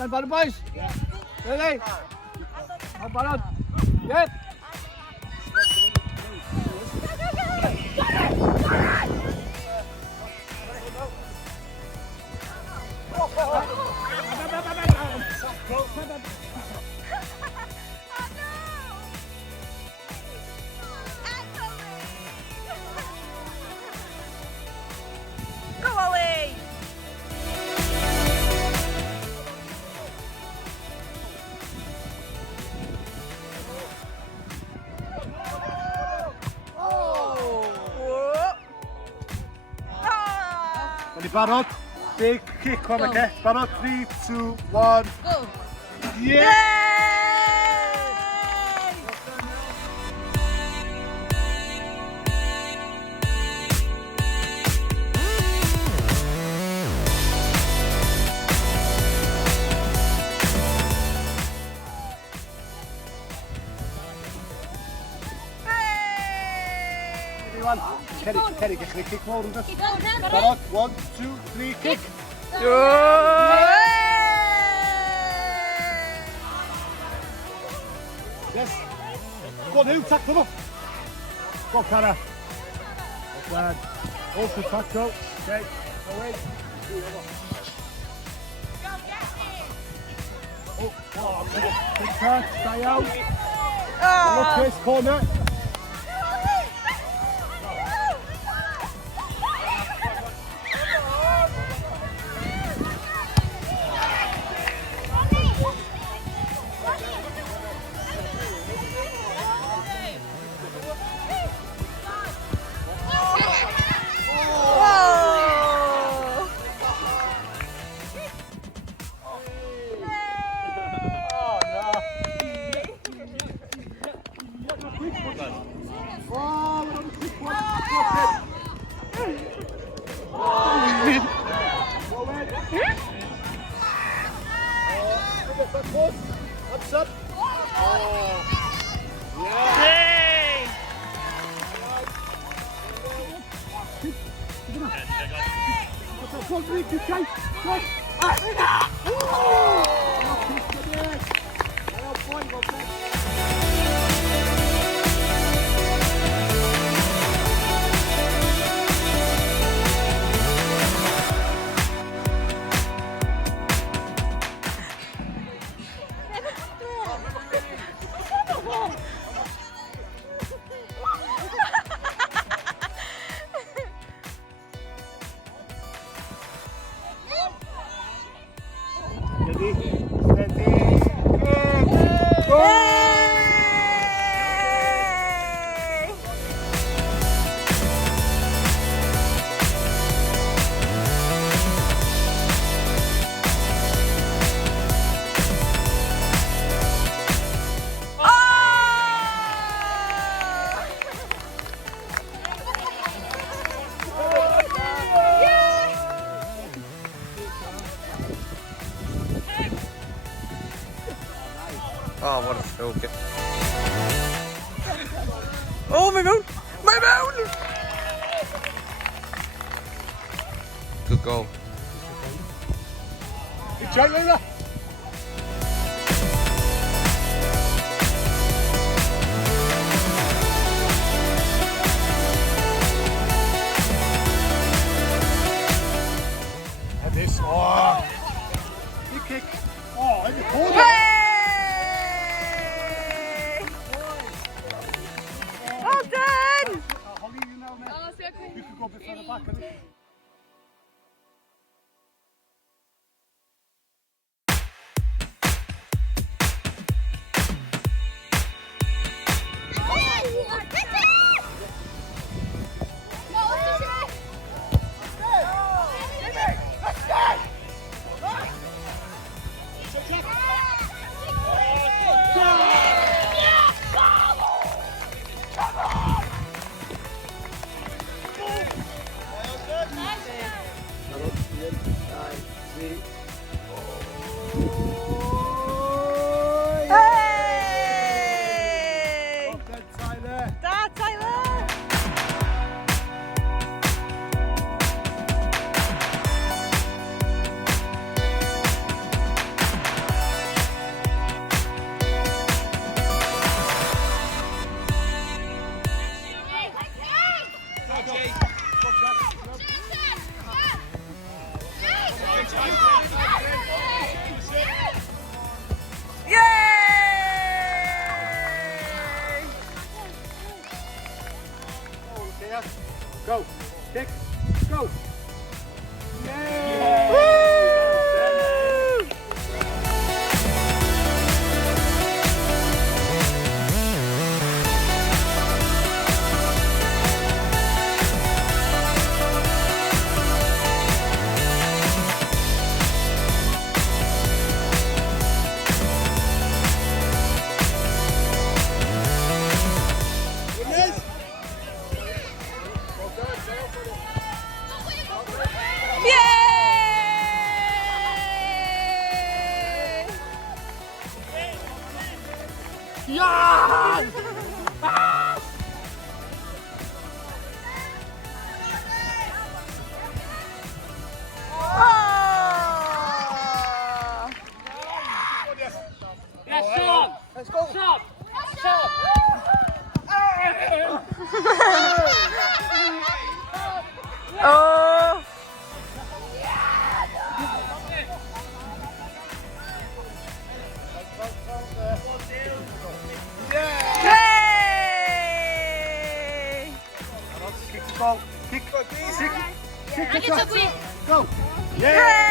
Stand by the boys. Ready? Up, balance. Get. Go Ollie! Ready, barod? Big kick one, okay? Barod, 3, 2, 1. Go! Yeah! Kerry, get the kick more. Barod, 1, 2, 3, kick. Yes. Go on, who? Tackle them up. Go on, Cara. Well done. Also tackle. Okay. Go in. Oh, big turn. Stay out. Look, Chris, corner. What's up? Ready, steady, go! Oh, what a stroke. Oh, my moon! My moon! Good goal. Good try, Luna. And this, oh, big kick. Oh, in the corner. Well done! Holly, you know, man. You can go a bit further back, can you? Hey! Well done, Tyler. Da, Tyler! Yeah! Oh! Yes, Sean. Let's go. Sean. Sean. Oh! Yay! Kick the ball. Kick. Kick. Kick the touch. Go. Yeah!